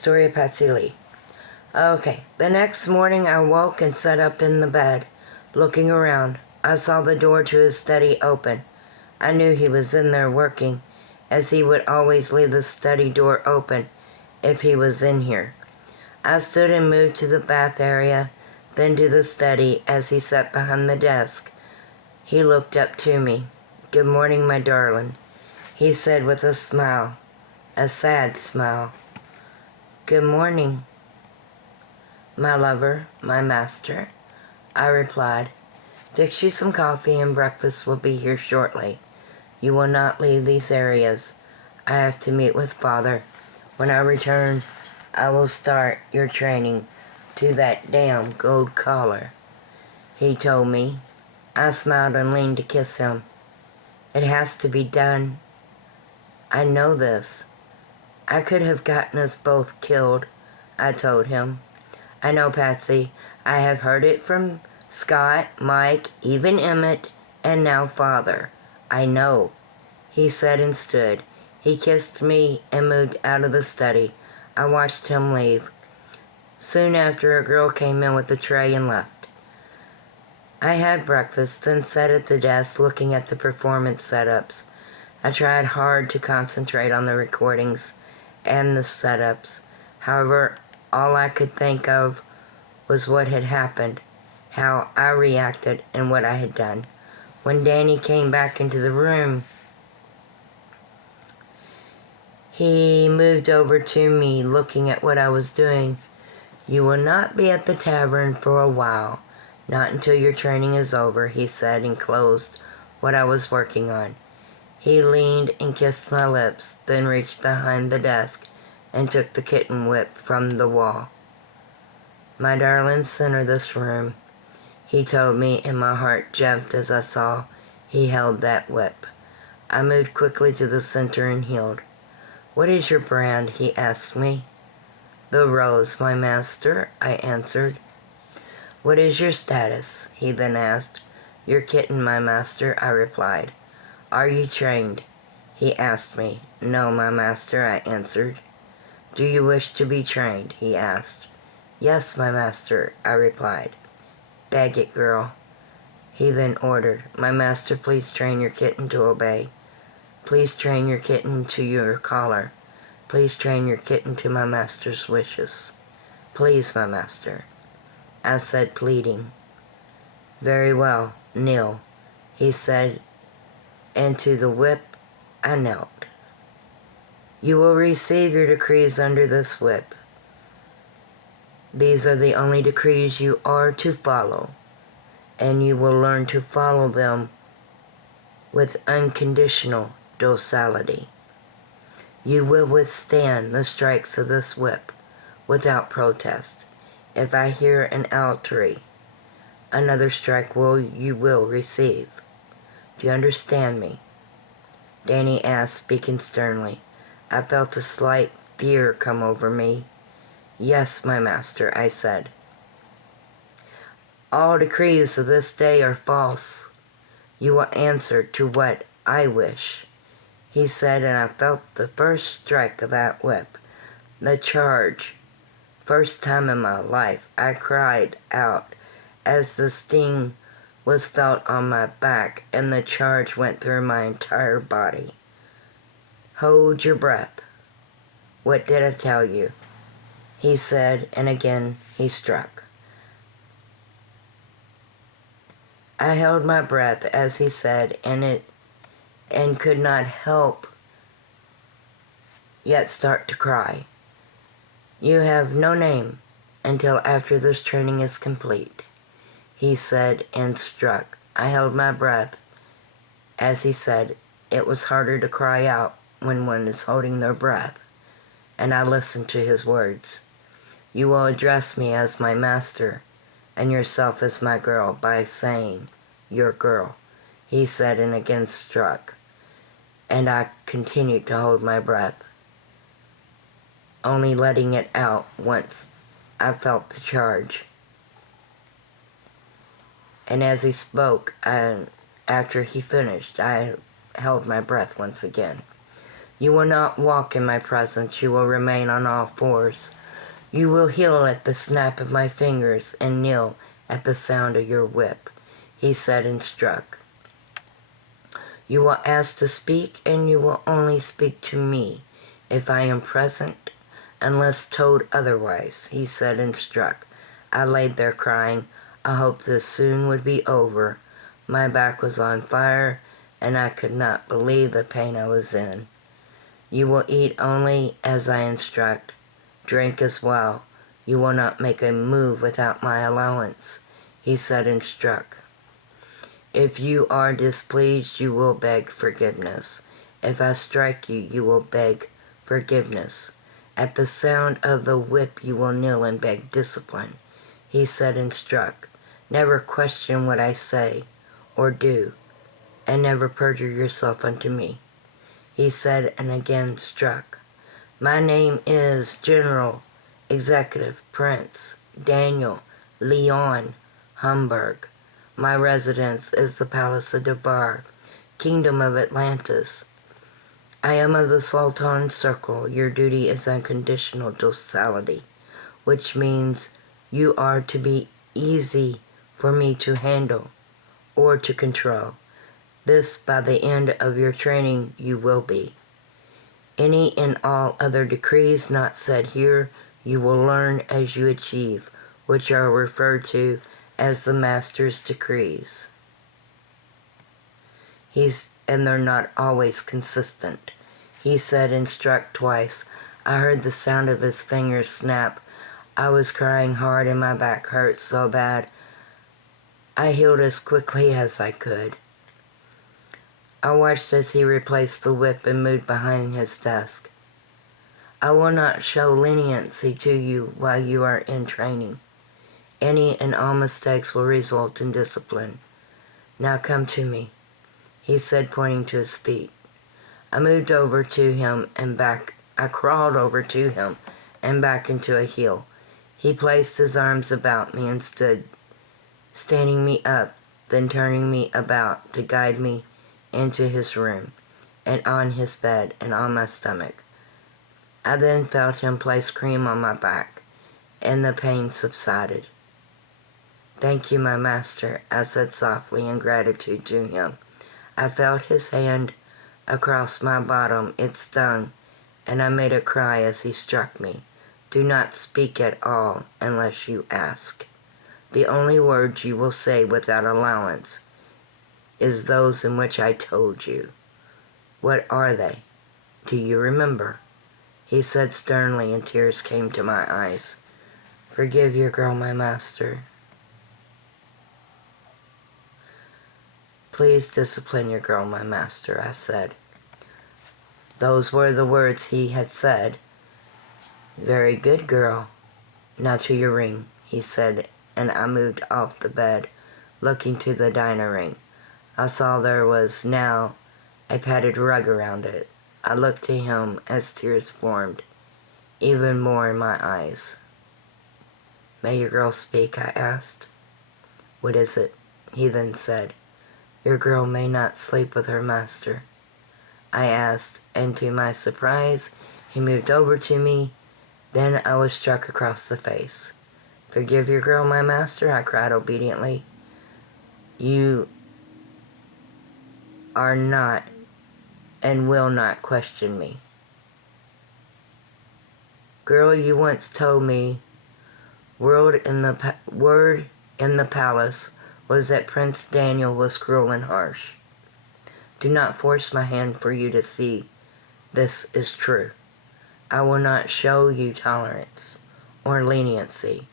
Story of Patsy Lee. Okay, the next morning I woke and sat up in the bed, looking around. I saw the door to his study open. I knew he was in there working, as he would always leave the study door open if he was in here. I stood and moved to the bath area, then to the study as he sat behind the desk. He looked up to me. "Good morning, my darling," he said with a smile, a sad smile. "Good morning, my lover, my master," I replied. "Fix you some coffee and breakfast will be here shortly. You will not leave these areas. I have to meet with Father. When I return, I will start your training to that damn gold collar," he told me. I smiled and leaned to kiss him. "It has to be done. I know this. I could have gotten us both killed," I told him. "I know, Patsy. I have heard it from Scott, Mike, even Emmett, and now Father. I know," he said and stood. He kissed me and moved out of the study. I watched him leave. Soon after, a girl came in with a tray and left. I had breakfast, then sat at the desk looking at the performance setups. I tried hard to concentrate on the recordings and the setups. However, all I could think of was what had happened, how I reacted, and what I had done. When Danny came back into the room, he moved over to me, looking at what I was doing. "You will not be at the tavern for a while, not until your training is over," he said, and closed what I was working on. He leaned and kissed my lips, then reached behind the desk and took the kitten whip from the wall. "My darling, center this room," he told me, and my heart jumped as I saw he held that whip. I moved quickly to the center and healed. "What is your brand?" he asked me. "The Rose, my master," I answered. "What is your status?" he then asked. "Your kitten, my master," I replied. "Are you trained?" he asked me. "No, my master," I answered. "Do you wish to be trained?" he asked. "Yes, my master," I replied. "Bag it, girl," he then ordered. "My master, please train your kitten to obey. Please train your kitten to your collar. Please train your kitten to my master's wishes. Please, my master," I said, pleading. "Very well, kneel," he said, and to the whip I knelt. "You will receive your decrees under this whip. These are the only decrees you are to follow, and you will learn to follow them with unconditional docility. You will withstand the strikes of this whip without protest. If I hear an outry, another strike you will receive. Do you understand me?" Danny asked, speaking sternly. I felt a slight fear come over me. "Yes, my master," I said. "All decrees of this day are false. You will answer to what I wish," he said, and I felt the first strike of that whip, the charge. First time in my life, I cried out as the sting was felt on my back and the charge went through my entire body. "Hold your breath. What did I tell you?" he said, and again he struck. I held my breath as he said, and could not help yet start to cry. "You have no name until after this training is complete," he said, and struck. I held my breath as he said. It was harder to cry out when one is holding their breath, and I listened to his words. "You will address me as my master and yourself as my girl by saying, 'Your girl,'" he said, and again struck. And I continued to hold my breath, only letting it out once I felt the charge. And as he spoke, after he finished, I held my breath once again. You will not walk in my presence. You will remain on all fours. You will heal at the snap of my fingers and kneel at the sound of your whip, he said and struck. You will ask to speak, and you will only speak to me if I am present, unless told otherwise, he said and struck. I laid there crying. I hoped this soon would be over. My back was on fire, and I could not believe the pain I was in. You will eat only as I instruct. Drink as well. You will not make a move without my allowance, he said and struck. If you are displeased, you will beg forgiveness. If I strike you, you will beg forgiveness. At the sound of the whip, you will kneel and beg discipline, he said and struck. Never question what I say or do, and never perjure yourself unto me, he said and again struck. My name is General Executive Prince Daniel Leon Humberg. My residence is the Palace of Devar, Kingdom of Atlantis. I am of the Sultan's circle. Your duty is unconditional docility, which means you are to be easy for me to handle or to control. This, by the end of your training, you will be. Any and all other decrees not said here, you will learn as you achieve, which are referred to as the Master's decrees. And they're not always consistent. He said and struck twice. I heard the sound of his fingers snap. I was crying hard and my back hurt so bad. I healed as quickly as I could. I watched as he replaced the whip and moved behind his desk. I will not show leniency to you while you are in training. Any and all mistakes will result in discipline. Now come to me, he said, pointing to his feet. I moved over to him and back. I crawled over to him and back into a heel. He placed his arms about me and stood, standing me up, then turning me about to guide me into his room, and on his bed, and on my stomach. I then felt him place cream on my back, and the pain subsided. Thank you, my master, I said softly in gratitude to him. I felt his hand across my bottom. It stung, and I made a cry as he struck me. Do not speak at all unless you ask. The only words you will say without allowance is those in which I told you. What are they? Do you remember? He said sternly, and tears came to my eyes. Forgive your girl, my master. Please discipline your girl, my master, I said. Those were the words he had said. Very good, girl. Now to your ring, he said, and I moved off the bed, looking to the diner ring. I saw there was now a padded rug around it. I looked to him as tears formed, even more in my eyes. May your girl speak, I asked. What is it? He then said. Your girl may not sleep with her master, I asked, and to my surprise, he moved over to me. Then I was struck across the face. Forgive your girl, my master, I cried obediently. You are not and will not question me. Girl, you once told me word in the palace was that Prince Daniel was cruel and harsh. Do not force my hand for you to see this is true. I will not show you tolerance or leniency.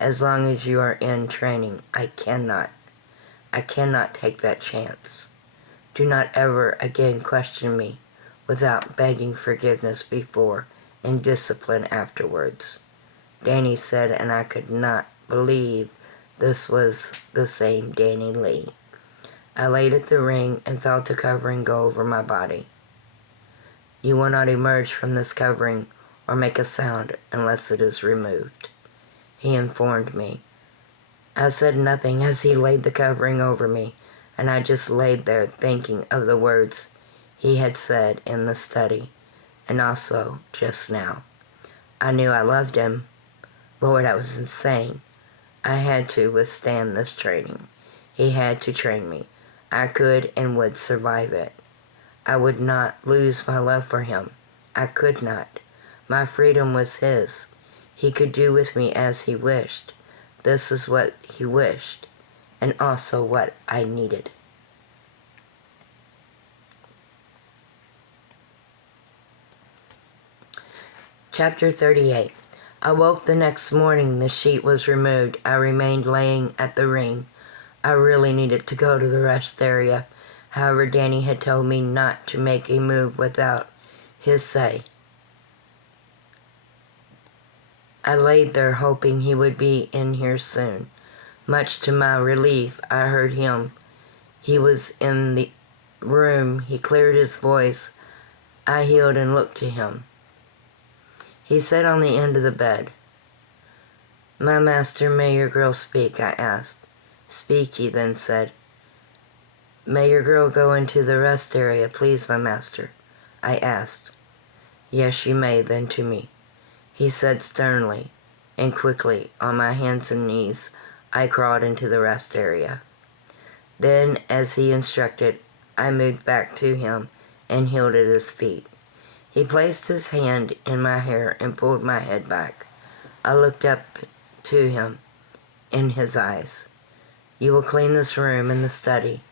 As long as you are in training, I cannot take that chance. Do not ever again question me without begging forgiveness before and discipline afterwards. Danny said, and I could not believe this was the same Danny Lee. I laid at the ring and felt a covering go over my body. You will not emerge from this covering or make a sound unless it is removed, he informed me. I said nothing as he laid the covering over me, and I just laid there thinking of the words he had said in the study. and also just now. I knew I loved him. Lord, I was insane. I had to withstand this training. He had to train me. I could and would survive it. I would not lose my love for him. I could not. My freedom was his. He could do with me as he wished. This is what he wished, and also what I needed. Chapter 38. I woke the next morning. The sheet was removed. I remained laying at the ring. I really needed to go to the rest area. However, Danny had told me not to make a move without his say. I laid there hoping he would be in here soon. Much to my relief, I heard him. He was in the room. He cleared his voice. I healed and looked to him. He sat on the end of the bed. "My master, may your girl speak?" I asked. "Speak," he then said. "May your girl go into the rest area, please, my master?" I asked. "Yes, you may," then to me. He said sternly, and quickly, on my hands and knees, I crawled into the rest area. Then, as he instructed, I moved back to him and healed at his feet. He placed his hand in my hair and pulled my head back. I looked up to him in his eyes. "You will clean this room and the study.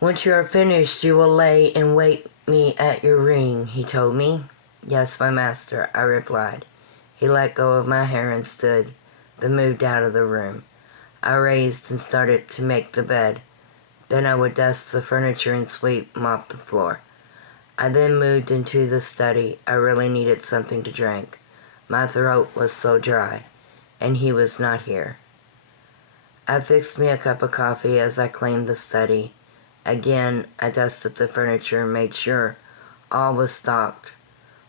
Once you are finished, you will lay and wait me at your ring," he told me. "Yes, my master," I replied. He let go of my hair and stood, then moved out of the room. I raised and started to make the bed. Then I would dust the furniture and mop the floor. I then moved into the study. I really needed something to drink. My throat was so dry, and he was not here. I fixed me a cup of coffee as I cleaned the study. Again, I dusted the furniture and made sure all was stocked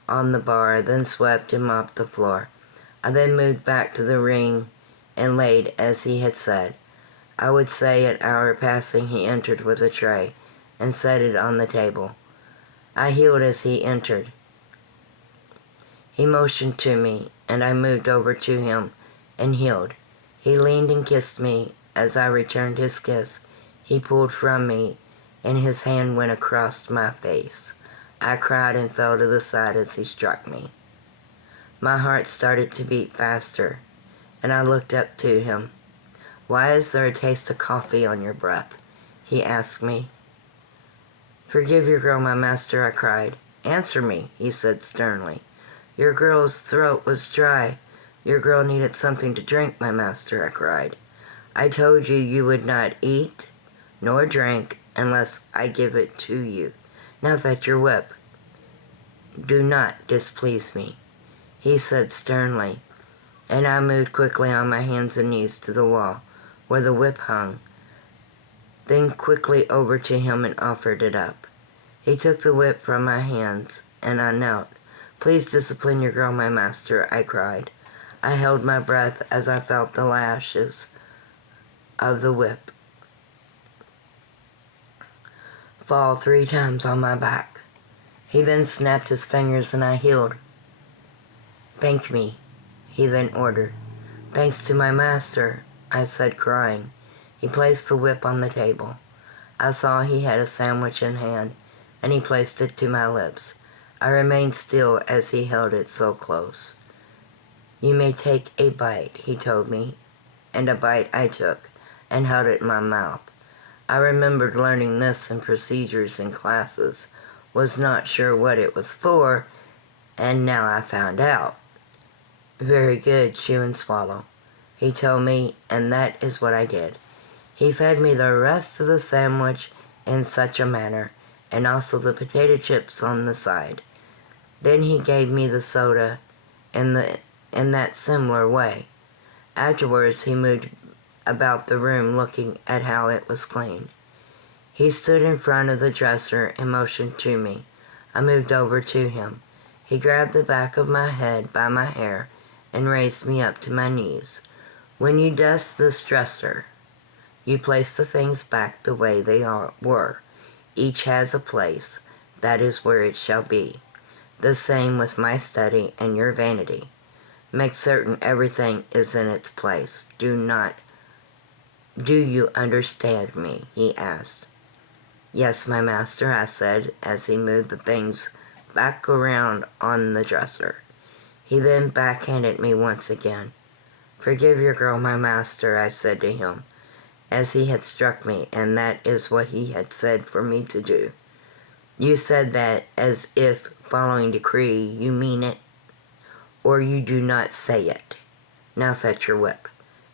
on the bar, then swept and mopped the floor. I then moved back to the ring and laid as he had said. I would say at hour passing he entered with a tray and set it on the table. I healed as he entered. He motioned to me, and I moved over to him and healed. He leaned and kissed me. As I returned his kiss, he pulled from me, and his hand went across my face. I cried and fell to the side as he struck me. My heart started to beat faster, and I looked up to him. "Why is there a taste of coffee on your breath?" he asked me. "Forgive your girl, my master," I cried. "Answer me," he said sternly. "Your girl's throat was dry. Your girl needed something to drink, my master," I cried. "I told you you would not eat nor drink unless I give it to you. Now fetch your whip. Do not displease me," he said sternly, and I moved quickly on my hands and knees to the wall where the whip hung, then quickly over to him and offered it up. He took the whip from my hands, and I knelt. "Please discipline your girl, my master," I cried. I held my breath as I felt the lashes of the whip fall 3 times on my back. He then snapped his fingers and I healed. "Thank me," he then ordered. "Thanks to my master," I said, crying. He placed the whip on the table. I saw he had a sandwich in hand, and he placed it to my lips. I remained still as he held it so close. "You may take a bite," he told me, and a bite I took and held it in my mouth. I remembered learning this in procedures in classes, was not sure what it was for, and now I found out. "Very good, chew and swallow," he told me, and that is what I did. He fed me the rest of the sandwich in such a manner, and also the potato chips on the side. Then he gave me the soda in that similar way. Afterwards, he moved about the room looking at how it was cleaned. He stood in front of the dresser and motioned to me. I moved over to him. He grabbed the back of my head by my hair and raised me up to my knees. "When you dust this dresser, you place the things back the way they were. Each has a place. that is where it shall be. The same with my study and your vanity. Make certain everything is in its place. Do you understand me? He asked. Yes, my master, I said, as he moved the things back around on the dresser. He then backhanded me once again. Forgive your girl, my master, I said to him, as he had struck me, and that is what he had said for me to do. You said that as if following decree, you mean it, or you do not say it. Now fetch your whip.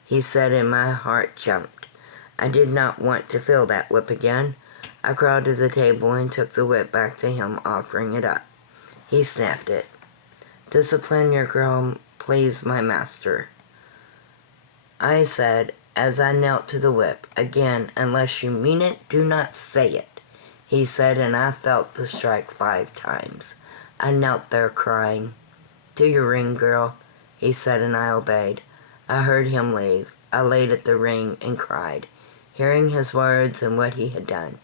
He said, and my heart jumped. I did not want to feel that whip again. I crawled to the table and took the whip back to him, offering it up. He snapped it. Discipline your girl, please, my master, I said, as I knelt to the whip. Again, unless you mean it, do not say it, he said, and I felt the strike 5 times. I knelt there crying. Do your ring, girl, he said, and I obeyed. I heard him leave. I laid at the ring and cried, hearing his words and what he had done.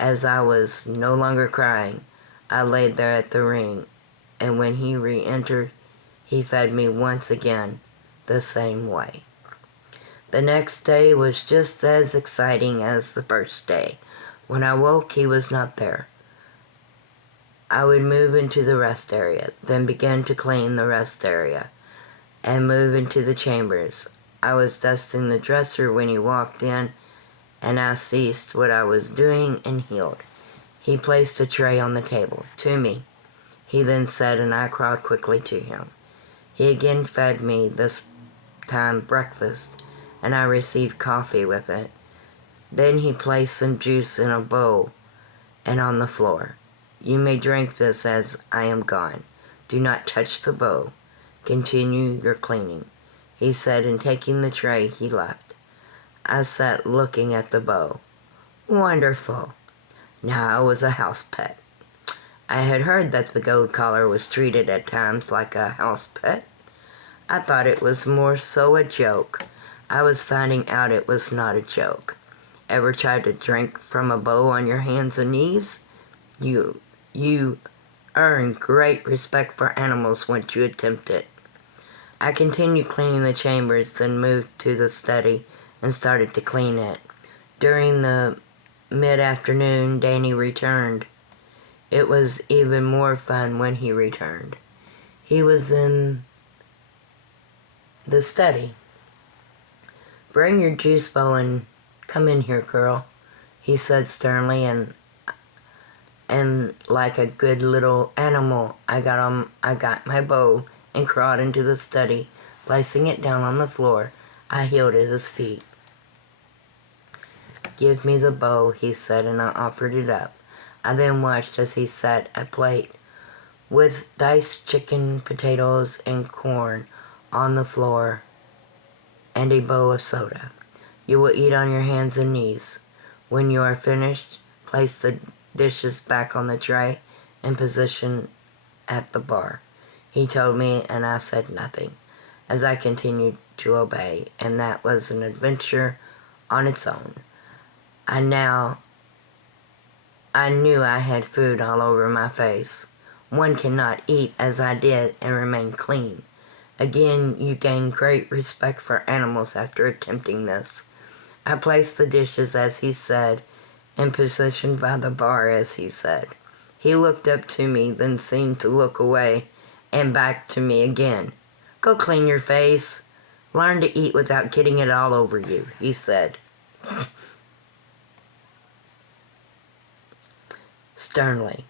As I was no longer crying, I laid there at the ring, and when he re-entered, he fed me once again the same way. The next day was just as exciting as the first day. When I woke, he was not there. I would move into the rest area, then begin to clean the rest area, and move into the chambers. I was dusting the dresser when he walked in, and I ceased what I was doing and healed. He placed a tray on the table, to me, he then said, and I crawled quickly to him. He again fed me, this time breakfast, and I received coffee with it. Then he placed some juice in a bowl and on the floor. You may drink this as I am gone. Do not touch the bowl. Continue your cleaning, he said, and taking the tray, he left. I sat looking at the bowl. Wonderful. Now I was a house pet. I had heard that the gold collar was treated at times like a house pet. I thought it was more so a joke. I was finding out it was not a joke. Ever tried to drink from a bowl on your hands and knees? You earn great respect for animals once you attempt it. I continued cleaning the chambers, then moved to the study and started to clean it. During the mid-afternoon, Danny returned. It was even more fun when he returned. He was in the study. Bring your juice bowl and come in here, girl, he said sternly, and like a good little animal, I got my bowl and crawled into the study. Placing it down on the floor, I heeled at his feet. Give me the bowl, he said, and I offered it up. I then watched as he set a plate with diced chicken, potatoes, and corn on the floor, and a bowl of soda. You will eat on your hands and knees. When you are finished, place the dishes back on the tray and position at the bar, he told me, and I said nothing as I continued to obey, and that was an adventure on its own. I knew I had food all over my face. One cannot eat as I did and remain clean. Again, you gain great respect for animals after attempting this. I placed the dishes as he said and positioned by the bar as he said. He looked up to me, then seemed to look away and back to me again. Go clean your face. Learn to eat without getting it all over you, he said. Sternly.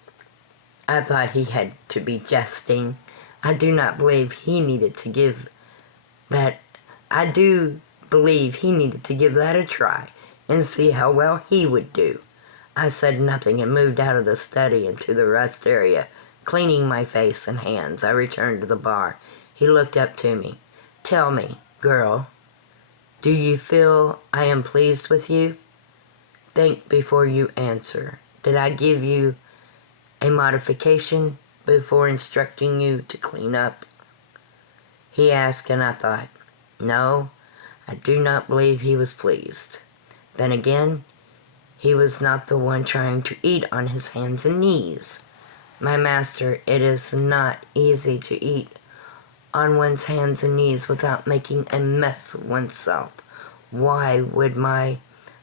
I thought he had to be jesting. I do believe he needed to give that a try and see how well he would do. I said nothing and moved out of the study into the rest area, cleaning my face and hands. I returned to the bar. He looked up to me. Tell me, girl, do you feel I am pleased with you? Think before you answer. Did I give you a modification before instructing you to clean up? He asked, and I thought, no, I do not believe he was pleased. Then again, he was not the one trying to eat on his hands and knees. My master, it is not easy to eat on one's hands and knees without making a mess of oneself. Why would my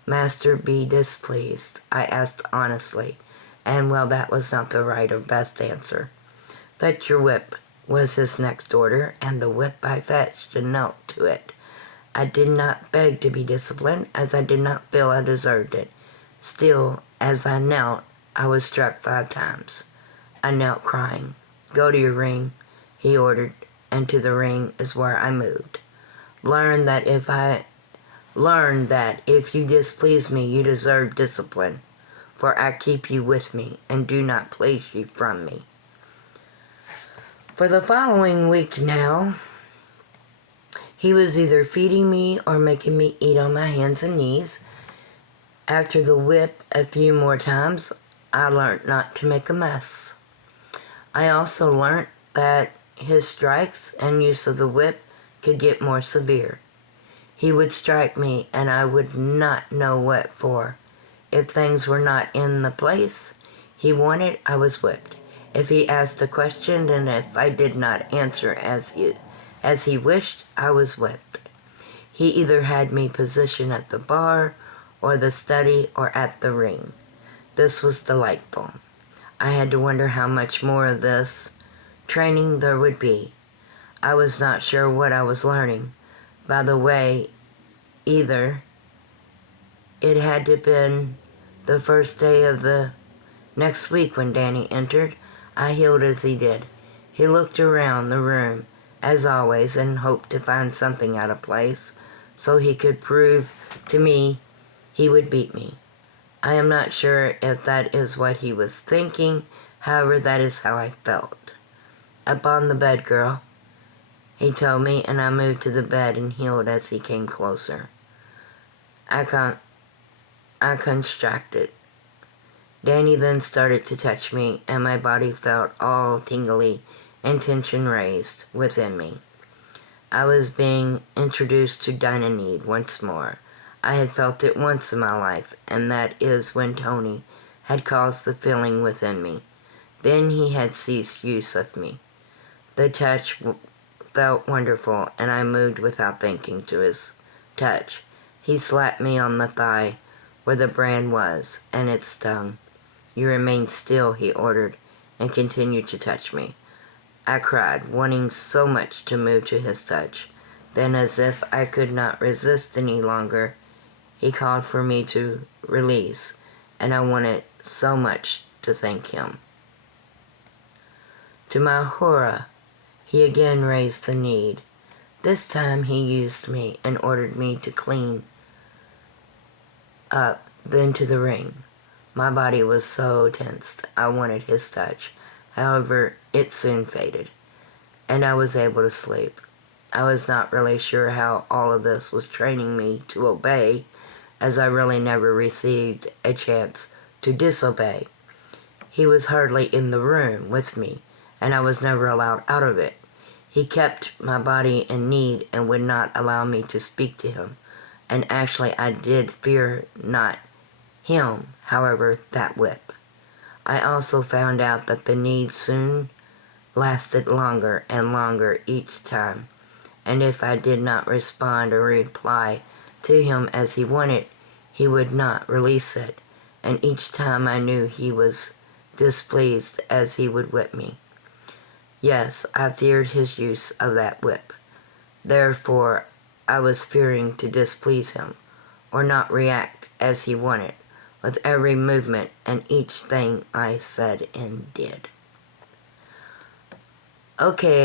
master be displeased? I asked honestly, and well, that was not the right or best answer. Fetch your whip was his next order, and the whip I fetched and knelt to it. I did not beg to be disciplined, as I did not feel I deserved it. Still, as I knelt, I was struck 5 times. I knelt crying. Go to your ring, he ordered, and to the ring is where I moved. Learn that if you displease me, you deserve discipline, for I keep you with me and do not place you from me. For the following week now, he was either feeding me or making me eat on my hands and knees. After the whip a few more times, I learned not to make a mess. I also learned that his strikes and use of the whip could get more severe. He would strike me and I would not know what for. If things were not in the place he wanted, I was whipped. If he asked a question and if I did not answer as he wished, I was whipped. He either had me positioned at the bar or the study or at the ring. This was delightful. I had to wonder how much more of this training there would be. I was not sure what I was learning. By the way, either it had to have been the first day of the next week when Danny entered. I healed as he did. He looked around the room, as always, and hoped to find something out of place so he could prove to me he would beat me. I am not sure if that is what he was thinking, however, that is how I felt. Up on the bed, girl, he told me, and I moved to the bed and healed as he came closer. I contracted. Danny then started to touch me, and my body felt all tingly and tension raised within me. I was being introduced to dynamite once more. I had felt it once in my life, and that is when Tony had caused the feeling within me. Then he had ceased use of me. The touch felt wonderful, and I moved without thinking to his touch. He slapped me on the thigh where the brand was, and it stung. You remain still, he ordered, and continued to touch me. I cried, wanting so much to move to his touch. Then, as if I could not resist any longer, he called for me to release, and I wanted so much to thank him. To my horror, he again raised the need. This time he used me and ordered me to clean up, then to the ring. My body was so tensed, I wanted his touch. However, it soon faded, and I was able to sleep. I was not really sure how all of this was training me to obey, as I really never received a chance to disobey. He was hardly in the room with me, and I was never allowed out of it. He kept my body in need and would not allow me to speak to him, and actually I did fear not him, however, that whip. I also found out that the need soon lasted longer and longer each time, and if I did not respond or reply to him as he wanted, he would not release it, and each time I knew he was displeased as he would whip me. Yes, I feared his use of that whip. Therefore, I was fearing to displease him, or not react as he wanted, with every movement and each thing I said and did. Okay.